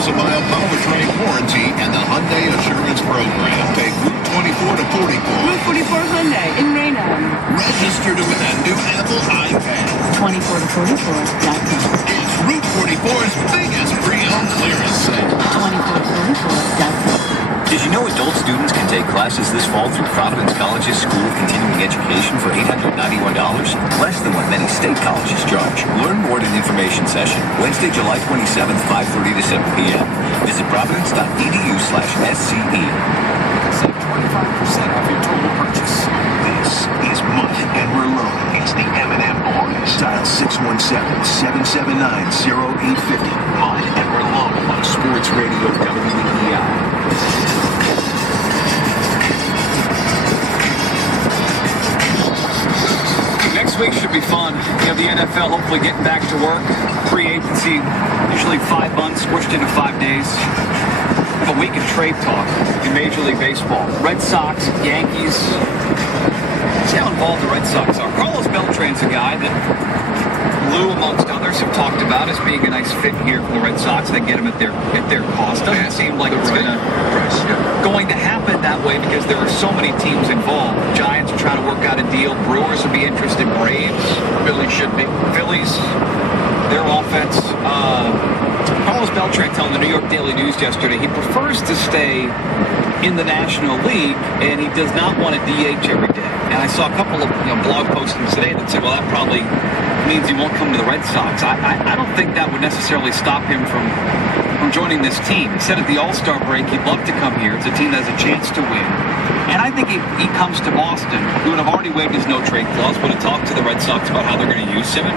1,000-mile powertrain warranty and the Hyundai Assurance Program. Take Route 24 to 44. Route 44 Hyundai in Raynham. Register to win a new Apple iPad. 24 to 44.com. It's Route 44's biggest pre-owned clearance sale. 24 to 44.com. Did you know adult students can take classes this fall through Providence College's School of Continuing Education for $891? Less than what many state colleges charge. Learn more at an information session Wednesday, July 27th, 5:30 to 7 p.m. Visit providence.edu/SCE. Save 25% off your total purchase. This is Mud and Merlot. It's the M&M Boys. Dial 617-779-0850. Mud and Merlot on Sports Radio WEI. Next week should be fun. You know, the NFL hopefully getting back to work. Free agency, usually 5 months, squished into 5 days. A week of trade talk in Major League Baseball. Red Sox, Yankees. See how involved the Red Sox are. Carlos Beltran's a guy that Lou, amongst others, have talked about as being a nice fit here for the Red Sox. They get him at their cost. Doesn't seem like it's going to happen that way because there are so many teams involved. Giants are trying to work out a deal. Brewers would be interested. Braves, Phillies should be. Phillies, their offense. Carlos Beltran telling the New York Daily News yesterday he prefers to stay in the National League and he does not want to DH every day. And I saw a couple of blog postings today that said, well, that probably means he won't come to the Red Sox. I don't think that would necessarily stop him from joining this team. He said at the All-Star break he'd love to come here. It's a team that has a chance to win. And I think if he comes to Boston, he would have already waived his no-trade clause, would have talked to the Red Sox about how they're going to use him. And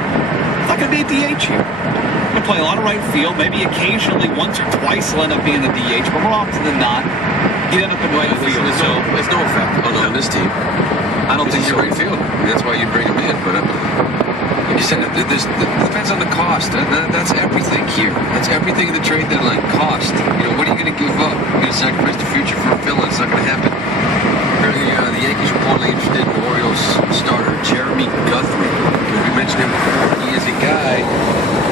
it's not going to be a DH here. Going to play a lot of right field. Maybe occasionally, once or twice, he'll end up being the DH. But more often than not, he'd end up in right field. There's no effect on this team. I don't think he's so. Right field. That's why you bring him in. But like you said, it depends on the cost. That's everything here. That's everything in the trade deadline. Cost. What are you going to give up? You're going to sacrifice the future for a villain. It's not going to happen. The Yankees reportedly interested in the Orioles starter Jeremy Guthrie. We mentioned him before. He is a guy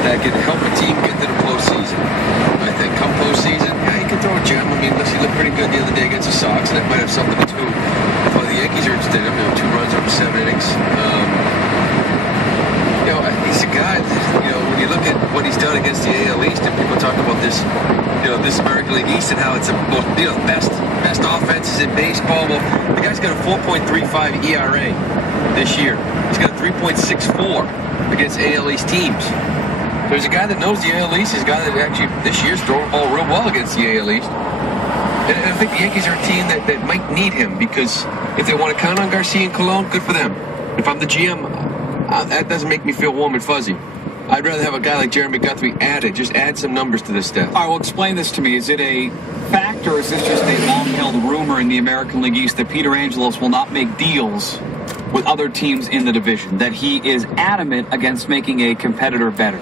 that can help a team get to the postseason. I think come postseason, he can throw a gem. I mean, he looked pretty good the other day against the Sox, and that might have something to do. Well, the Yankees are interested in him. 2 runs over 7 innings. He's a guy that, when you look at what he's done against the AL East, and people talk about this, this American League East and how it's the best offenses in baseball. Well, the guy's got a 4.35 ERA this year. He's got a 3.64 against AL East teams. There's a guy that knows the AL East. He's a guy that actually this year's throwing the ball real well against the AL East. And I think the Yankees are a team that might need him because if they want to count on Garcia and Colon, good for them. If I'm the GM, that doesn't make me feel warm and fuzzy. I'd rather have a guy like Jeremy Guthrie added. Just add some numbers to this staff. All right, well, explain this to me. Is it a fact or is this just a long-held rumor in the American League East that Peter Angelos will not make deals with other teams in the division, that he is adamant against making a competitor better,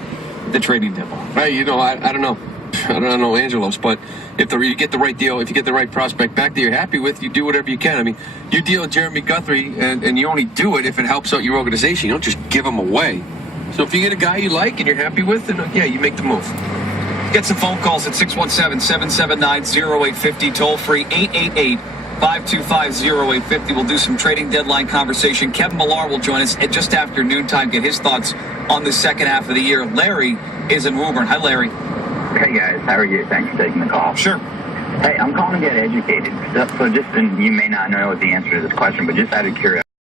the trading deadline? Right, I don't know. I don't know Angelos, but if you get the right deal, if you get the right prospect back that you're happy with, you do whatever you can. I mean, you deal with Jeremy Guthrie, and you only do it if it helps out your organization. You don't just give him away. So if you get a guy you like and you're happy with, then you make the move. Get some phone calls at 617-779-0850, toll-free 888-525-0850. We'll do some trading deadline conversation. Kevin Millar will join us at just after noontime, get his thoughts on the second half of the year. Larry is in Woburn. Hi, Larry. Hey, guys. How are you? Thanks for taking the call. Sure. Hey, I'm calling to get educated. So just, and you may not know the answer to this question, but just out of curiosity.